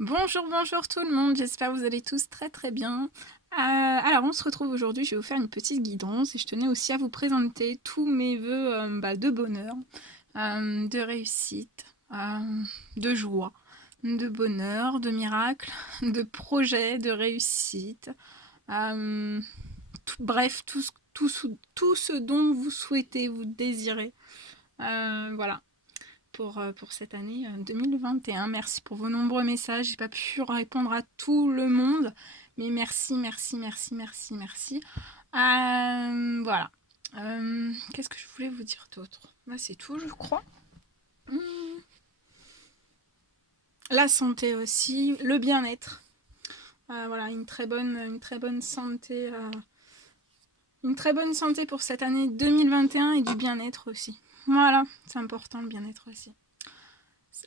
Bonjour, bonjour tout le monde, j'espère que vous allez tous très très bien. Alors on se retrouve aujourd'hui, je vais vous faire une petite guidance et je tenais aussi à vous présenter tous mes vœux de bonheur, de réussite, de joie, de bonheur, de miracle, de projet, de réussite, bref, tout ce dont vous souhaitez, vous désirez. Voilà. Pour cette année 2021. Merci pour vos nombreux messages. J'ai pas pu répondre à tout le monde, mais merci, merci, merci, merci, merci. Voilà. Qu'est-ce que je voulais vous dire d'autre? Bah, c'est tout, je crois. La santé aussi, le bien-être. Voilà, une très bonne santé. Une très bonne santé pour cette année 2021 et du bien-être aussi. Voilà, c'est important le bien-être aussi.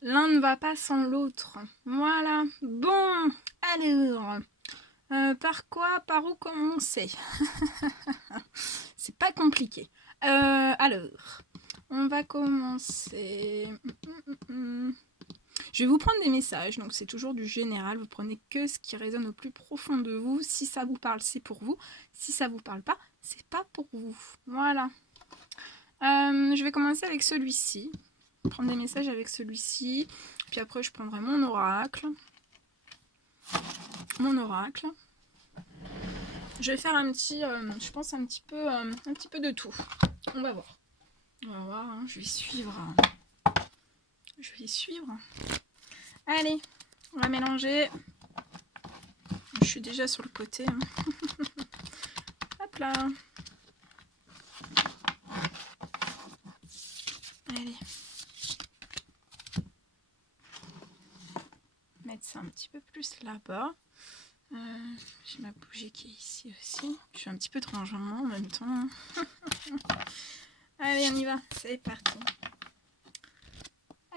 L'un ne va pas sans l'autre. Voilà. Bon, alors, par où commencer? C'est pas compliqué. Alors, on va commencer. Je vais vous prendre des messages, donc c'est toujours du général. Vous prenez que ce qui résonne au plus profond de vous. Si ça vous parle, c'est pour vous. Si ça vous parle pas, c'est pas pour vous. Voilà. Je vais commencer avec celui-ci. Prendre des messages avec celui-ci. Puis après, je prendrai mon oracle. Je vais faire je pense un petit peu de tout. On va voir. Hein, je vais suivre. Allez, on va mélanger. Je suis déjà sur le côté. Hein. Hop là. Allez. Mettre ça un petit peu plus là-bas. J'ai ma bougie qui est ici aussi. Je suis un petit peu tranchant en même temps. Allez, on y va. C'est parti.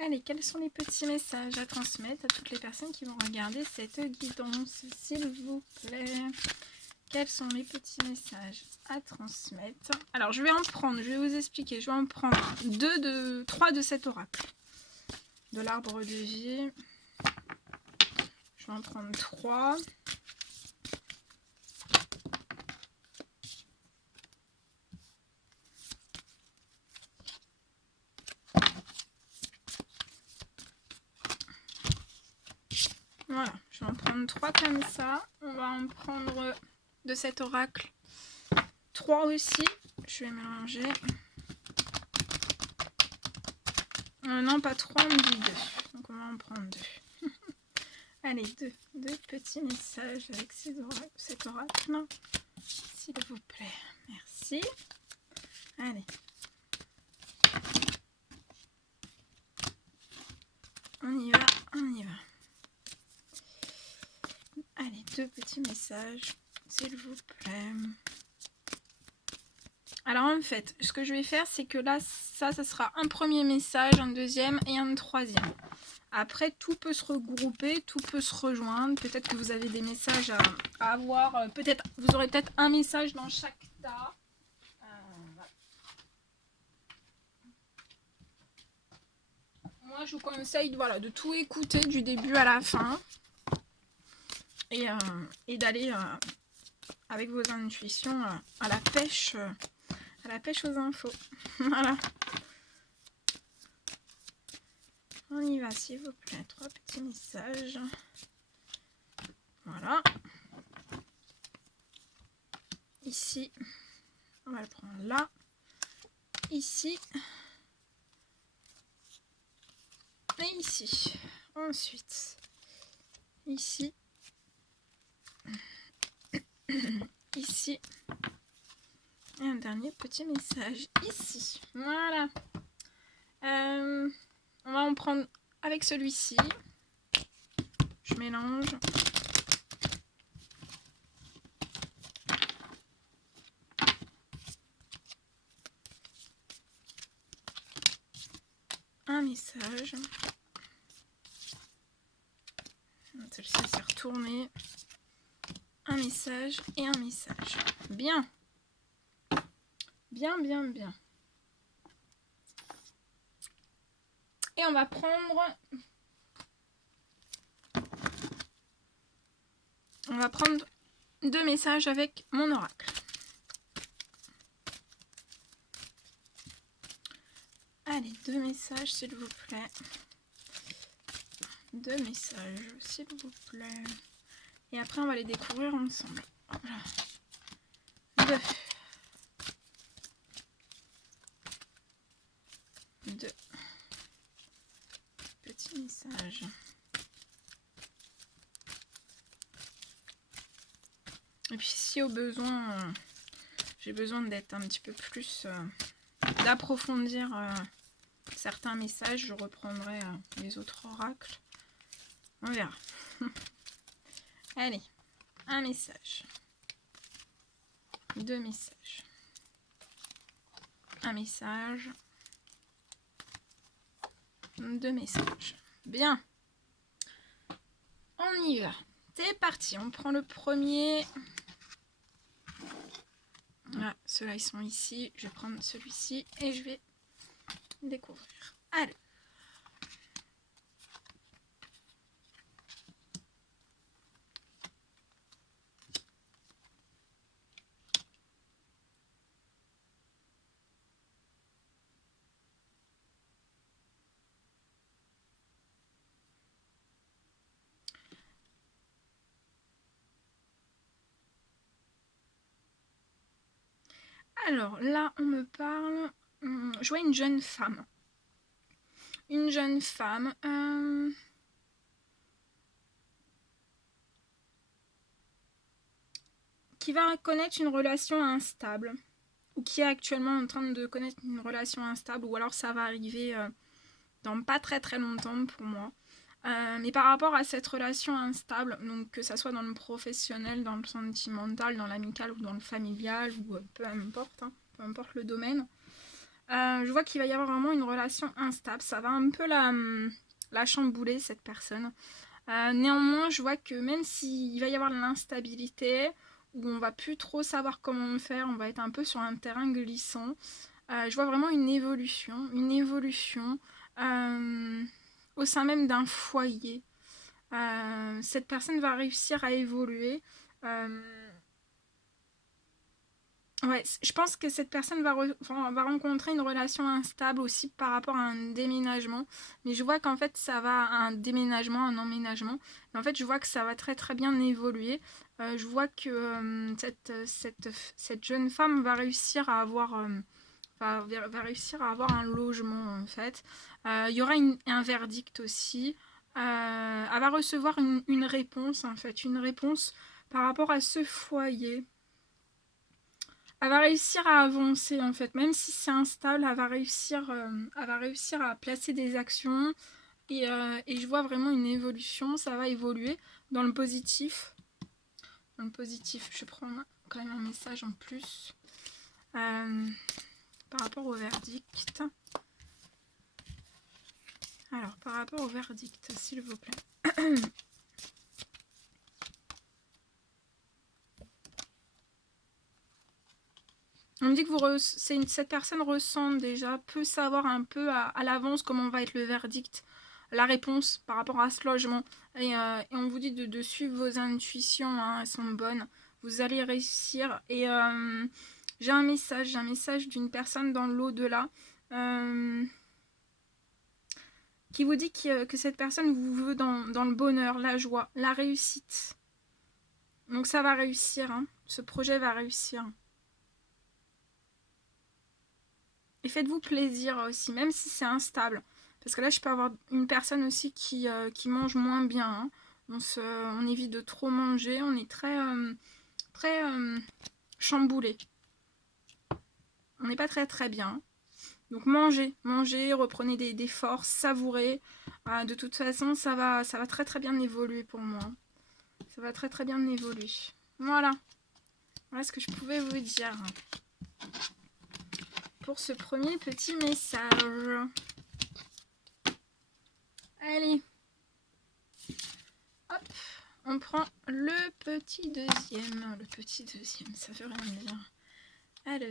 Allez, quels sont les petits messages à transmettre à toutes les personnes qui vont regarder cette guidance, s'il vous plaît? Quels sont les petits messages à transmettre? Alors, je vais vous expliquer. Je vais en prendre 3 de cet oracle. De l'arbre de vie. Je vais en prendre 3. Voilà, je vais en prendre 3 comme ça. On va en prendre de cet oracle 3 aussi. Je vais mélanger. Non, pas 3, on me dit 2. Donc on va en prendre 2. Allez, deux petits messages avec cet oracle. S'il vous plaît. Merci. Allez. On y va. Allez, 2 petits messages, s'il vous plaît. Alors en fait, ce que je vais faire, c'est que là, ça sera un premier message, un deuxième et un troisième. Après, tout peut se regrouper, tout peut se rejoindre. Peut-être que vous avez des messages à avoir. Vous aurez peut-être un message dans chaque tas. Moi, je vous conseille de tout écouter du début à la fin. Et d'aller avec vos intuitions à la pêche aux infos. Voilà. On y va, s'il vous plaît. 3 petits messages. Voilà. Ici. On va le prendre là. Ici. Et ici. Ensuite. Ici. Ici. Et un dernier petit message ici. Voilà. On va en prendre avec celui-ci. Je mélange. Un message. Celle-ci s'est retournée. Un message et un message. Bien. Bien. Et on va prendre va prendre 2 messages avec mon oracle. Allez, 2 messages s'il vous plaît. 2 messages s'il vous plaît. Et après on va les découvrir ensemble. Voilà. 2 petits messages. Et puis si au besoin, j'ai besoin d'être un petit peu plus, d'approfondir certains messages, je reprendrai les autres oracles. On verra. Allez, un message. 2 messages. Un message. 2 messages. Bien. On y va. C'est parti. On prend le premier. Ah, ceux-là, ils sont ici. Je vais prendre celui-ci et je vais découvrir. Allez. Alors là, on me parle. Je vois une jeune femme. Une jeune femme. Qui va connaître une relation instable. Ou qui est actuellement en train de connaître une relation instable. Ou alors ça va arriver dans pas très très longtemps pour moi. Mais par rapport à cette relation instable, donc que ça soit dans le professionnel, dans le sentimental, dans l'amical ou dans le familial, ou peu importe, hein, peu importe le domaine, je vois qu'il va y avoir vraiment une relation instable. Ça va un peu la chambouler, cette personne. Néanmoins, je vois que même s'il va y avoir de l'instabilité, où on va plus trop savoir comment faire, on va être un peu sur un terrain glissant, je vois vraiment une évolution au sein même d'un foyer. Cette personne va réussir à évoluer. Ouais, je pense que cette personne va rencontrer une relation instable aussi par rapport à un déménagement. Mais je vois qu'en fait, ça va à un déménagement, un emménagement. Mais en fait, je vois que ça va très très bien évoluer. Je vois que cette jeune femme va réussir à avoir... va réussir à avoir un logement en fait. Il y aura un verdict aussi. Elle va recevoir une réponse en fait, une réponse par rapport à ce foyer. Elle va réussir à avancer en fait, même si c'est instable, elle va réussir à placer des actions et je vois vraiment une évolution, ça va évoluer dans le positif. Dans le positif, je prends quand même un message en plus. Par rapport au verdict. Alors, par rapport au verdict, s'il vous plaît. On me dit que cette personne ressent déjà, peut savoir un peu à l'avance comment va être le verdict, la réponse par rapport à ce logement. Et on vous dit de suivre vos intuitions, hein, elles sont bonnes. Vous allez réussir. Et j'ai un message d'une personne dans l'au-delà. Qui vous dit que cette personne vous veut dans le bonheur, la joie, la réussite. Donc ça va réussir, hein. Ce projet va réussir. Et faites-vous plaisir aussi, même si c'est instable. Parce que là, je peux avoir une personne aussi qui mange moins bien. Hein. On évite de trop manger, on est très chamboulé. On n'est pas très très bien. Donc mangez, reprenez des forces, savourez. De toute façon, ça va très très bien évoluer pour moi. Ça va très très bien évoluer. Voilà. Voilà ce que je pouvais vous dire. Pour ce premier petit message. Allez. Hop. On prend le petit deuxième. Le petit deuxième, ça veut rien dire. Alors...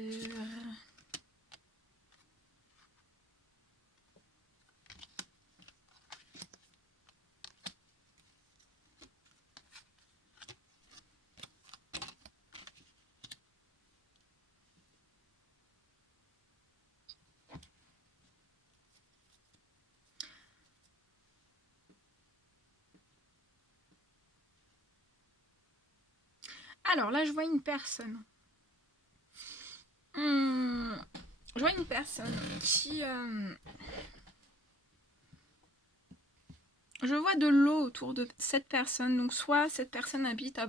Alors là, je vois une personne. Je vois une personne qui... Je vois de l'eau autour de cette personne. Donc soit cette personne habite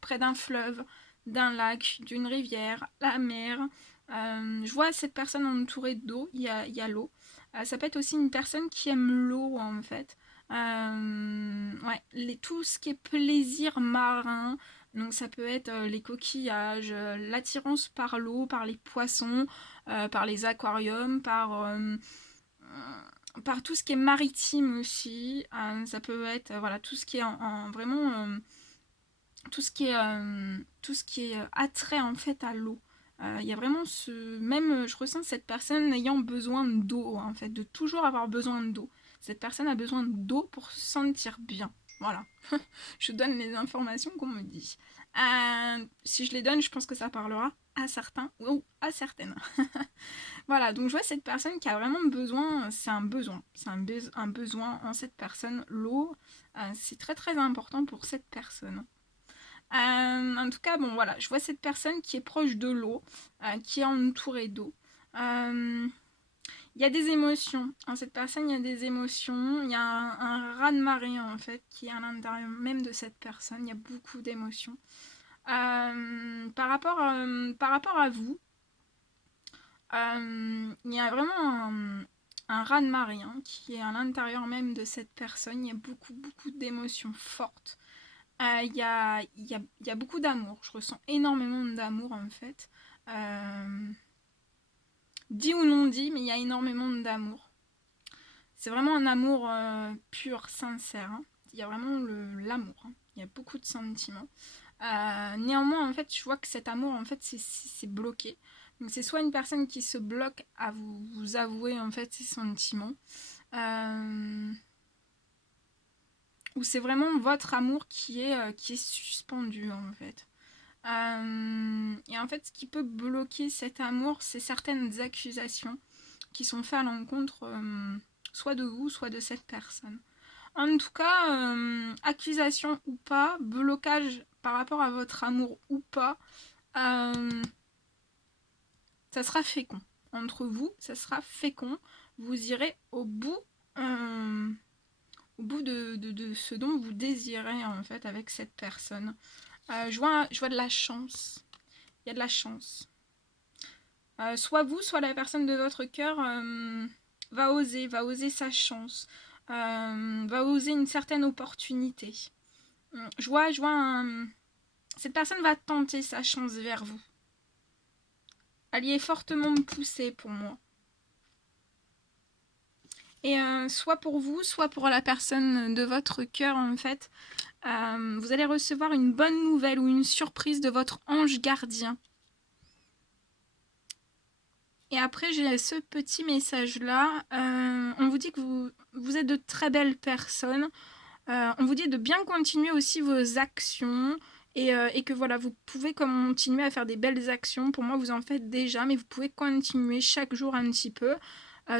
près d'un fleuve, d'un lac, d'une rivière, la mer. Je vois cette personne entourée d'eau. Il y a l'eau. Ça peut être aussi une personne qui aime l'eau en fait. Ouais, tout ce qui est plaisir marin. Donc ça peut être les coquillages, l'attirance par l'eau, par les poissons, par les aquariums, par tout ce qui est maritime aussi. Ça peut être voilà tout ce qui est vraiment tout ce qui est attrait en fait à l'eau. Il y a vraiment même je ressens cette personne ayant besoin d'eau en fait, de toujours avoir besoin d'eau. Cette personne a besoin d'eau pour se sentir bien. Voilà. Je donne les informations qu'on me dit. Si je les donne, je pense que ça parlera à certains ou à certaines. Voilà, donc je vois cette personne qui a vraiment besoin, c'est un besoin, un besoin en cette personne, l'eau, c'est très très important pour cette personne. En tout cas, bon voilà, je vois cette personne qui est proche de l'eau, qui est entourée d'eau. Il y a des émotions, en cette personne il y a des émotions, il y a un raz-de-marée en fait qui est à l'intérieur même de cette personne, il y a beaucoup d'émotions. Par rapport à vous, il y a vraiment un raz-de-marée qui est à l'intérieur même de cette personne. Il y a beaucoup, beaucoup d'émotions fortes. Il y a beaucoup d'amour. Je ressens énormément d'amour en fait. Dit ou non dit, mais il y a énormément d'amour. C'est vraiment un amour pur, sincère. Il y a vraiment l'amour. Il y a beaucoup de sentiments. Néanmoins, en fait, je vois que cet amour, en fait, c'est bloqué. Donc, c'est soit une personne qui se bloque à vous avouer, en fait, ses sentiments, ou c'est vraiment votre amour qui est suspendu, en fait. Et en fait, ce qui peut bloquer cet amour, c'est certaines accusations qui sont faites à l'encontre soit de vous, soit de cette personne. En tout cas, accusation ou pas, blocage par rapport à votre amour ou pas, ça sera fécond. Entre vous, ça sera fécond. Vous irez au bout de ce dont vous désirez en fait avec cette personne. Je vois de la chance. Il y a de la chance. Soit vous, soit la personne de votre cœur va oser sa chance. Va oser une certaine opportunité. Je vois cette personne va tenter sa chance vers vous. Elle y est fortement poussée pour moi. Et soit pour vous, soit pour la personne de votre cœur, en fait, vous allez recevoir une bonne nouvelle ou une surprise de votre ange gardien. Et après, j'ai ce petit message-là. On vous dit que vous êtes de très belles personnes. On vous dit de bien continuer aussi vos actions. Et que voilà, vous pouvez continuer à faire des belles actions. Pour moi, vous en faites déjà, mais vous pouvez continuer chaque jour un petit peu.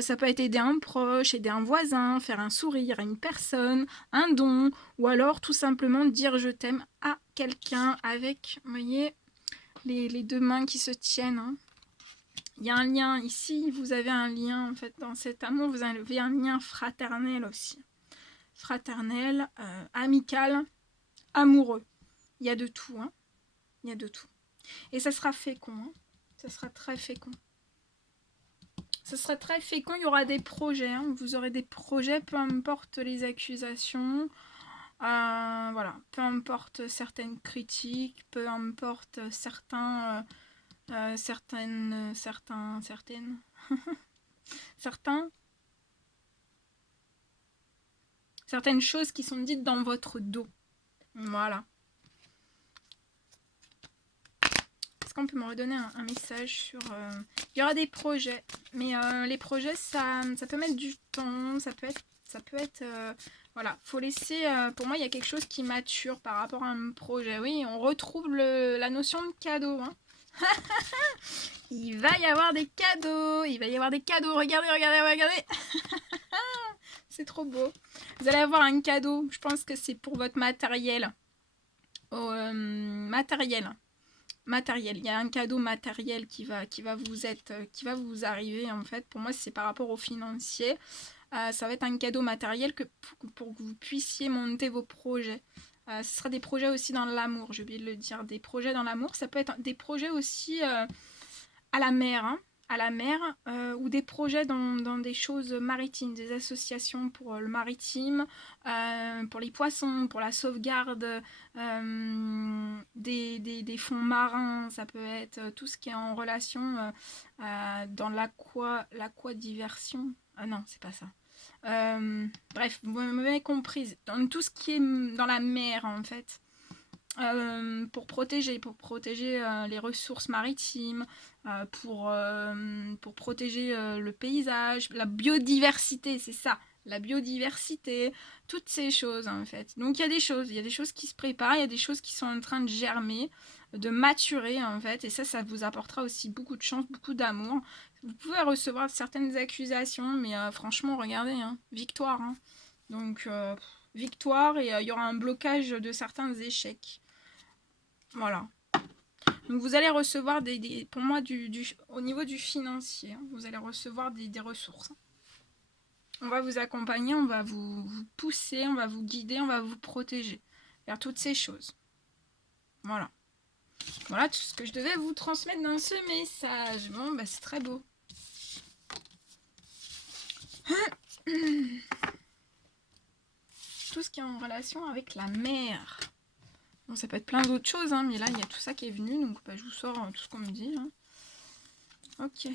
Ça peut être aider un proche, aider un voisin, faire un sourire à une personne, un don, ou alors tout simplement dire je t'aime à quelqu'un avec, vous voyez, les deux mains qui se tiennent. Il y a un lien ici, vous avez un lien en fait dans cet amour, vous avez un lien fraternel aussi. Fraternel, amical, amoureux. Il y a de tout, Il y a de tout. Et ça sera fécond, Ça sera très fécond. Ça sera très fécond, il y aura des projets, Vous aurez des projets, peu importe les accusations. Voilà, peu importe certaines critiques, peu importe certaines certaines choses qui sont dites dans votre dos. Voilà. Est-ce qu'on peut me redonner un message sur... Il y aura des projets, mais les projets, ça peut mettre du temps, ça peut être voilà, faut laisser... pour moi, il y a quelque chose qui mature par rapport à un projet. Oui, on retrouve la notion de cadeau. Il va y avoir des cadeaux. Regardez. C'est trop beau. Vous allez avoir un cadeau. Je pense que c'est pour votre matériel. au matériel. Matériel. Il y a un cadeau matériel qui va vous arriver en fait. Pour moi, c'est par rapport au financier. Ça va être un cadeau matériel pour que vous puissiez monter vos projets. Ce sera des projets aussi dans l'amour, j'ai oublié de le dire. Des projets dans l'amour, ça peut être des projets aussi à la mer, hein, à la mer, ou des projets dans des choses maritimes, des associations pour le maritime, pour les poissons, pour la sauvegarde des fonds marins, ça peut être tout ce qui est en relation dans l'aquadiversion. Ah non, c'est pas ça. Bref, vous m'avez comprise. Dans tout ce qui est dans la mer, en fait. Pour protéger les ressources maritimes, pour protéger le paysage, la biodiversité, c'est ça, la biodiversité, toutes ces choses en fait. Donc il y a des choses qui se préparent, il y a des choses qui sont en train de germer, de maturer en fait, et ça vous apportera aussi beaucoup de chance, beaucoup d'amour. Vous pouvez recevoir certaines accusations, mais franchement, regardez, hein, victoire. Hein. Donc victoire, et il y aura un blocage de certains échecs. Voilà. Donc vous allez recevoir pour moi, au niveau du financier, hein, vous allez recevoir des ressources. On va vous accompagner, on va vous pousser, on va vous guider, on va vous protéger vers toutes ces choses. Voilà. Voilà tout ce que je devais vous transmettre dans ce message. Bon, bah c'est très beau. Tout ce qui est en relation avec la mer. Bon, ça peut être plein d'autres choses, hein, mais là, il y a tout ça qui est venu, donc bah, je vous sors tout ce qu'on me dit. Hein. Ok.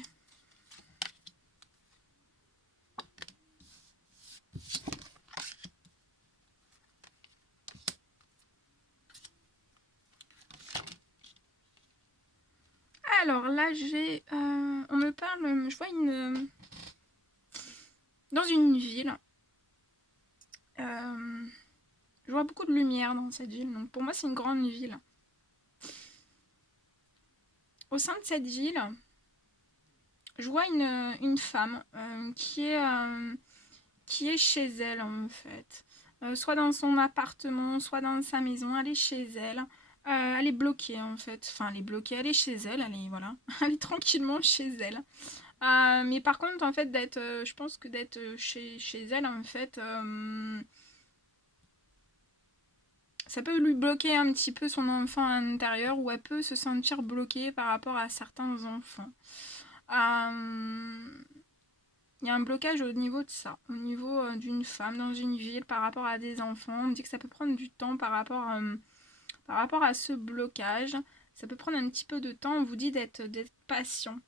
Alors là, on me parle, je vois dans une ville. Je vois beaucoup de lumière dans cette ville, donc pour moi, c'est une grande ville. Au sein de cette ville, je vois une femme qui est chez elle en fait. Soit dans son appartement, soit dans sa maison, elle est chez elle. Elle est bloquée en fait. Enfin, elle est bloquée, elle est chez elle, voilà. Elle est tranquillement chez elle. Mais par contre, en fait, je pense que d'être chez elle, en fait, ça peut lui bloquer un petit peu son enfant à l'intérieur, ou elle peut se sentir bloquée par rapport à certains enfants. Il y a un blocage au niveau de ça, au niveau d'une femme dans une ville par rapport à des enfants. On me dit que ça peut prendre du temps par rapport à ce blocage. Ça peut prendre un petit peu de temps. On vous dit d'être patient.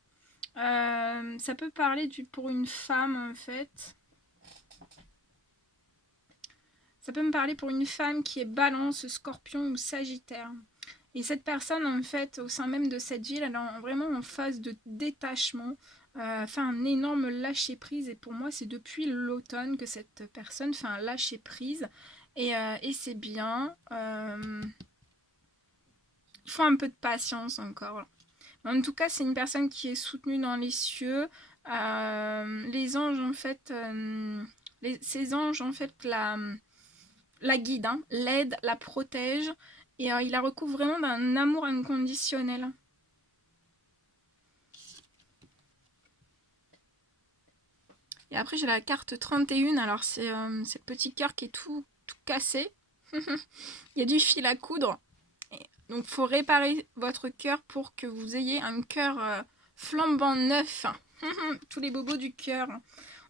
Ça peut parler pour une femme en fait. Ça peut me parler pour une femme qui est Balance, Scorpion ou Sagittaire. Et cette personne, en fait, au sein même de cette ville, elle est vraiment en phase de détachement, fait un énorme lâcher-prise. Et pour moi, c'est depuis l'automne que cette personne fait un lâcher-prise. Et c'est bien. Il faut un peu de patience encore. En tout cas, c'est une personne qui est soutenue dans les cieux. Les anges, en fait, ces anges, en fait, la guide, hein, l'aide, la protège, et il la recouvre vraiment d'un amour inconditionnel. Et après j'ai la carte 31, alors c'est le petit cœur qui est tout cassé. Il y a du fil à coudre. Donc il faut réparer votre cœur pour que vous ayez un cœur flambant neuf. Tous les bobos du cœur.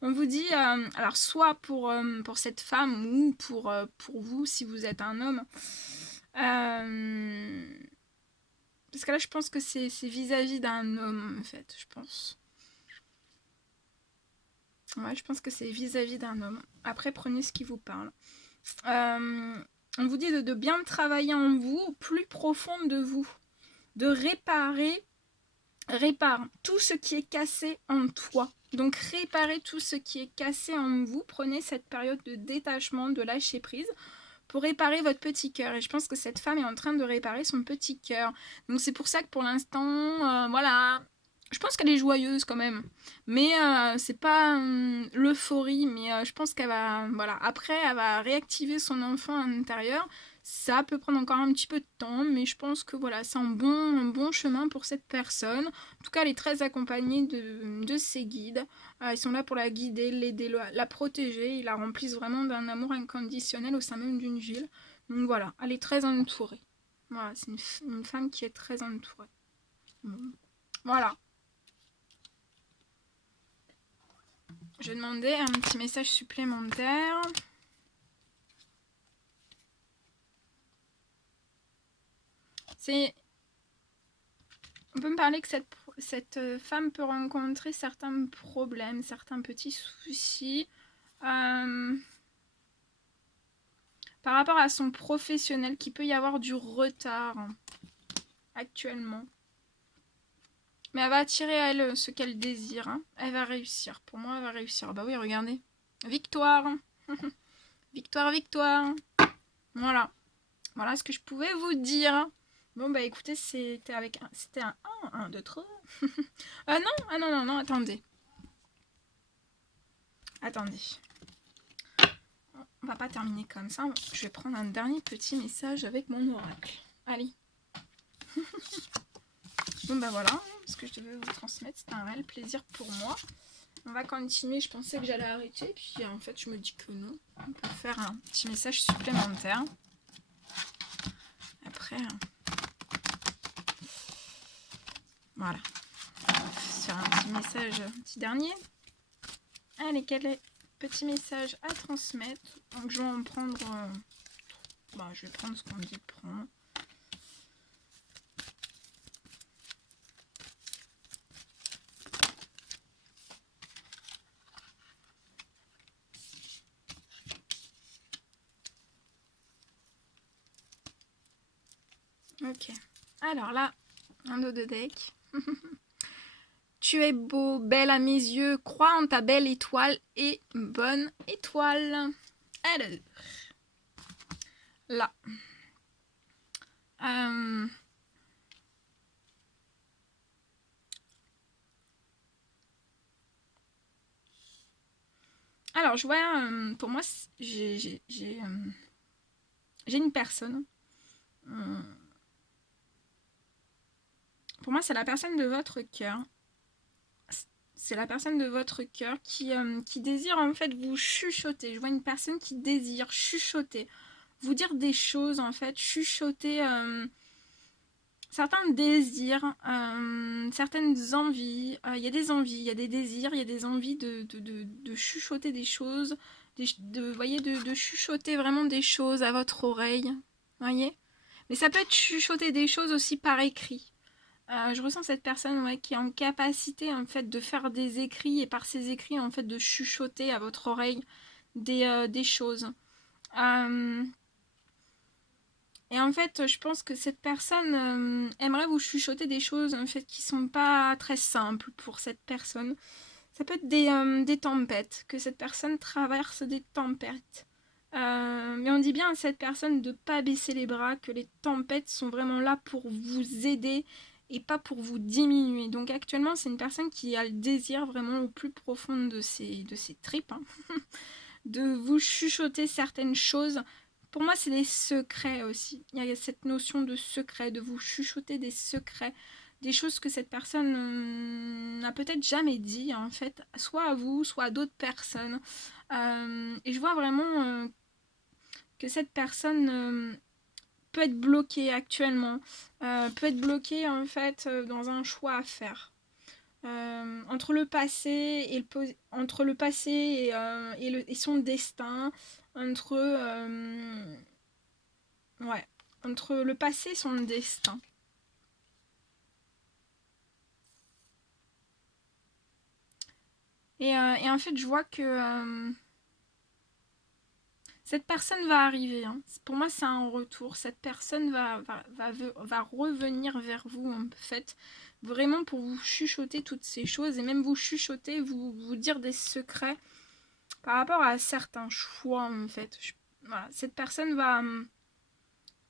On vous dit, alors soit pour cette femme ou pour vous si vous êtes un homme. Parce que là je pense que c'est vis-à-vis d'un homme en fait, je pense. Ouais, je pense que c'est vis-à-vis d'un homme. Après, prenez ce qui vous parle. On vous dit de bien travailler en vous, au plus profond de vous. De répare tout ce qui est cassé en toi. Donc réparez tout ce qui est cassé en vous. Prenez cette période de détachement, de lâcher prise pour réparer votre petit cœur. Et je pense que cette femme est en train de réparer son petit cœur. Donc c'est pour ça que pour l'instant, voilà, Je pense qu'elle est joyeuse quand même. Mais c'est pas l'euphorie. Mais je pense qu'elle va... Voilà. Après, elle va réactiver son enfant à l'intérieur. Ça peut prendre encore un petit peu de temps. Mais je pense que voilà, c'est un bon chemin pour cette personne. En tout cas, elle est très accompagnée de ses guides. Ils sont là pour la guider, l'aider, la protéger. Ils la remplissent vraiment d'un amour inconditionnel au sein même d'une ville. Donc voilà, elle est très entourée. Voilà, c'est une femme qui est très entourée. Bon. Voilà. Je vais demander un petit message supplémentaire. On peut me parler que cette femme peut rencontrer certains problèmes, certains petits soucis par rapport à son professionnel, qu'il peut y avoir du retard actuellement. Mais elle va attirer à elle ce qu'elle désire. Hein. Elle va réussir. Pour moi, elle va réussir. Bah oui, regardez. Victoire. Victoire, victoire. Voilà. Voilà ce que je pouvais vous dire. Bon, bah écoutez, c'était un 1, 2, 3. Non, attendez. Attendez. On va pas terminer comme ça. Je vais prendre un dernier petit message avec mon oracle. Allez. Bon, bah voilà. Ce que je devais vous transmettre, c'était un réel plaisir pour moi. On va continuer. Je pensais que j'allais arrêter. Puis en fait, je me dis que non. On peut faire un petit message supplémentaire. Après... Voilà. Sur un petit message, un petit dernier. Allez, quel est le petit message à transmettre? Donc je vais en prendre... je vais prendre ce qu'on me dit de prendre. Ok. Alors là, un dos de deck. Tu es beau, belle à mes yeux, crois en ta belle étoile et bonne étoile. Alors, là. Alors, je vois, pour moi, j'ai une personne. Pour moi, c'est la personne de votre cœur. C'est la personne de votre cœur qui désire en fait vous chuchoter. Je vois une personne qui désire chuchoter. Vous dire des choses en fait. Chuchoter certains désirs, certaines envies. Il y a des envies, il y a des désirs, il y a des envies de chuchoter des choses. De chuchoter vraiment des choses à votre oreille. Voyez. Mais ça peut être chuchoter des choses aussi par écrit. Je ressens cette personne qui est en capacité en fait de faire des écrits et par ces écrits en fait de chuchoter à votre oreille des choses. Et en fait, je pense que cette personne aimerait vous chuchoter des choses en fait qui sont pas très simples pour cette personne. Ça peut être des tempêtes, que cette personne traverse des tempêtes. Mais on dit bien à cette personne de ne pas baisser les bras, que les tempêtes sont vraiment là pour vous aider et pas pour vous diminuer. Donc actuellement, c'est une personne qui a le désir vraiment au plus profond de ses tripes, hein, de vous chuchoter certaines choses. Pour moi, c'est des secrets aussi. Il y a cette notion de secret, de vous chuchoter des secrets, des choses que cette personne n'a peut-être jamais dit, en fait, soit à vous, soit à d'autres personnes. Et je vois vraiment que cette personne peut être bloquée actuellement, peut être bloquée en fait dans un choix à faire. Entre le passé et son destin, entre le passé et son destin. Et en fait, je vois que cette personne va arriver. Hein. Pour moi, c'est un retour. Cette personne va revenir vers vous, en fait, vraiment pour vous chuchoter toutes ces choses et même vous chuchoter, vous dire des secrets par rapport à certains choix, en fait. Voilà. Cette personne va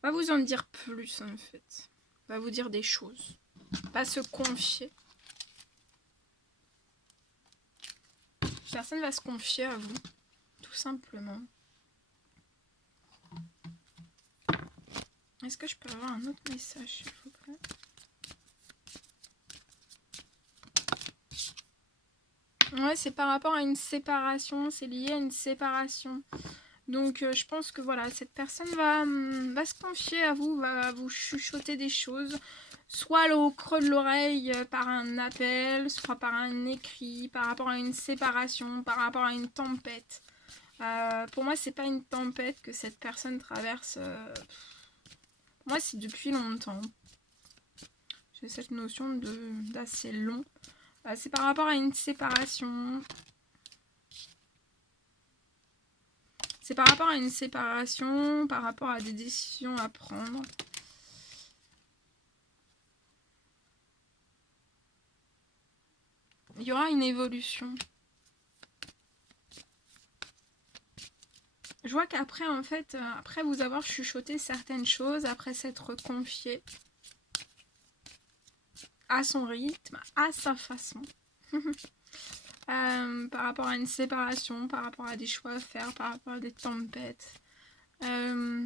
vous en dire plus, en fait. Va vous dire des choses. Va se confier. personne va se confier à vous, tout simplement. Est-ce que je peux avoir un autre message, s'il vous plaît? Ouais, c'est par rapport à une séparation, c'est lié à une séparation. Donc je pense que voilà, cette personne va se confier à vous, va vous chuchoter des choses, soit au creux de l'oreille par un appel, soit par un écrit, par rapport à une séparation, par rapport à une tempête. Pour moi, c'est pas une tempête que cette personne traverse. Pour moi, c'est depuis longtemps. J'ai cette notion d'assez long. C'est par rapport à une séparation. C'est par rapport à une séparation, par rapport à des décisions à prendre. Il y aura une évolution. Je vois qu'après, en fait, après vous avoir chuchoté certaines choses, après s'être confié à son rythme, à sa façon, par rapport à une séparation, par rapport à des choix à faire, par rapport à des tempêtes. Je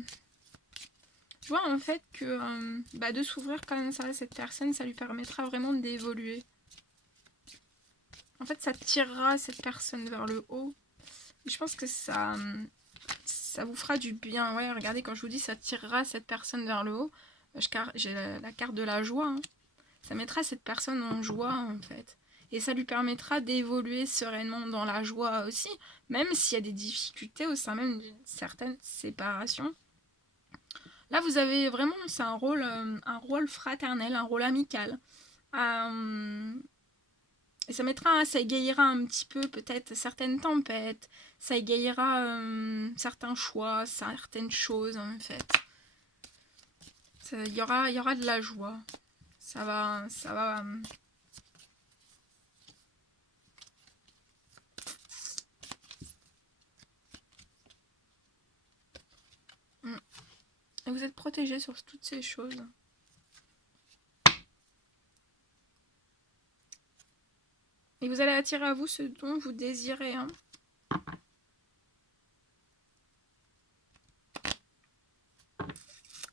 vois en fait que de s'ouvrir comme ça à cette personne, ça lui permettra vraiment d'évoluer. En fait, ça tirera cette personne vers le haut. Et je pense que ça vous fera du bien. Ouais, regardez, quand je vous dis ça tirera cette personne vers le haut, j'ai la carte de la joie. Hein. Ça mettra cette personne en joie, en fait. Et ça lui permettra d'évoluer sereinement dans la joie aussi, même s'il y a des difficultés au sein même d'une certaine séparation. Là, vous avez vraiment, c'est un rôle fraternel, un rôle amical. Et ça égayera un petit peu peut-être certaines tempêtes, ça égayera certains choix, certaines choses en fait. Il y aura de la joie. Ça va. Et vous êtes protégé sur toutes ces choses. Et vous allez attirer à vous ce dont vous désirez. Hein.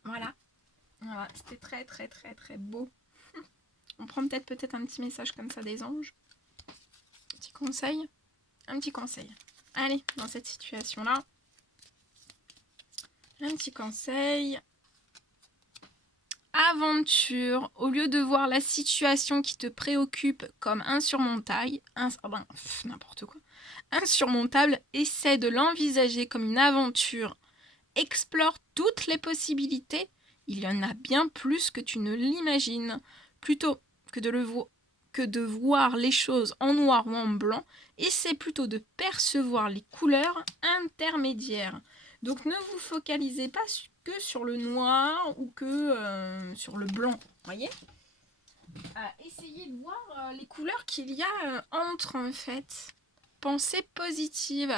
Voilà. Voilà. C'était très très très très beau. On prend peut-être un petit message comme ça des anges. Petit conseil. Un petit conseil. Allez, dans cette situation-là. Un petit conseil. Aventure, au lieu de voir la situation qui te préoccupe comme insurmontable, n'importe quoi, insurmontable, essaie de l'envisager comme une aventure. Explore toutes les possibilités. Il y en a bien plus que tu ne l'imagines. Plutôt que de voir les choses en noir ou en blanc, essaie plutôt de percevoir les couleurs intermédiaires. Donc ne vous focalisez pas que sur le noir ou que sur le blanc, voyez. Essayez de voir les couleurs qu'il y a entre en fait. Pensée positive.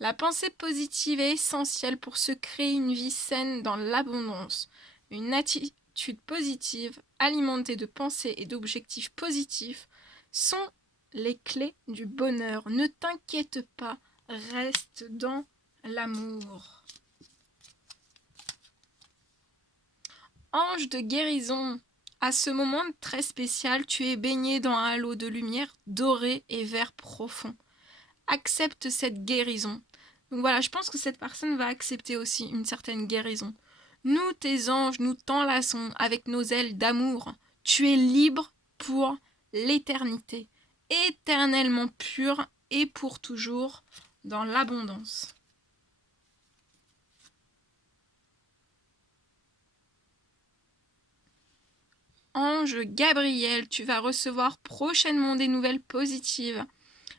La pensée positive est essentielle pour se créer une vie saine dans l'abondance. Une attitude positive, alimentée de pensées et d'objectifs positifs, sont les clés du bonheur. Ne t'inquiète pas, reste dans l'amour. Ange de guérison. À ce moment très spécial, tu es baigné dans un halo de lumière dorée et vert profond. Accepte cette guérison. Donc voilà, je pense que cette personne va accepter aussi une certaine guérison. Nous, tes anges, nous t'enlaçons avec nos ailes d'amour. Tu es libre pour l'éternité, éternellement pur et pour toujours dans l'abondance. Ange Gabriel, tu vas recevoir prochainement des nouvelles positives.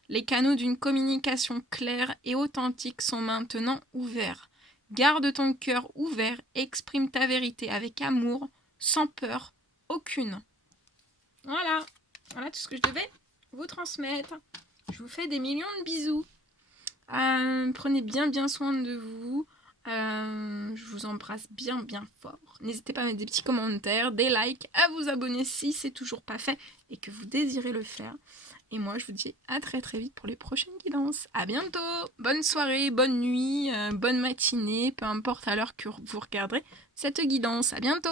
Les canaux d'une communication claire et authentique sont maintenant ouverts. Garde ton cœur ouvert et exprime ta vérité avec amour, sans peur aucune. Voilà, voilà tout ce que je devais vous transmettre. Je vous fais des millions de bisous. Prenez bien soin de vous. Je vous embrasse bien fort. N'hésitez pas à mettre des petits commentaires, des likes, à vous abonner si c'est toujours pas fait et que vous désirez le faire. Et moi, je vous dis à très très vite pour les prochaines guidances. À bientôt. Bonne soirée, bonne nuit, bonne matinée, peu importe à l'heure que vous regarderez cette guidance. À bientôt.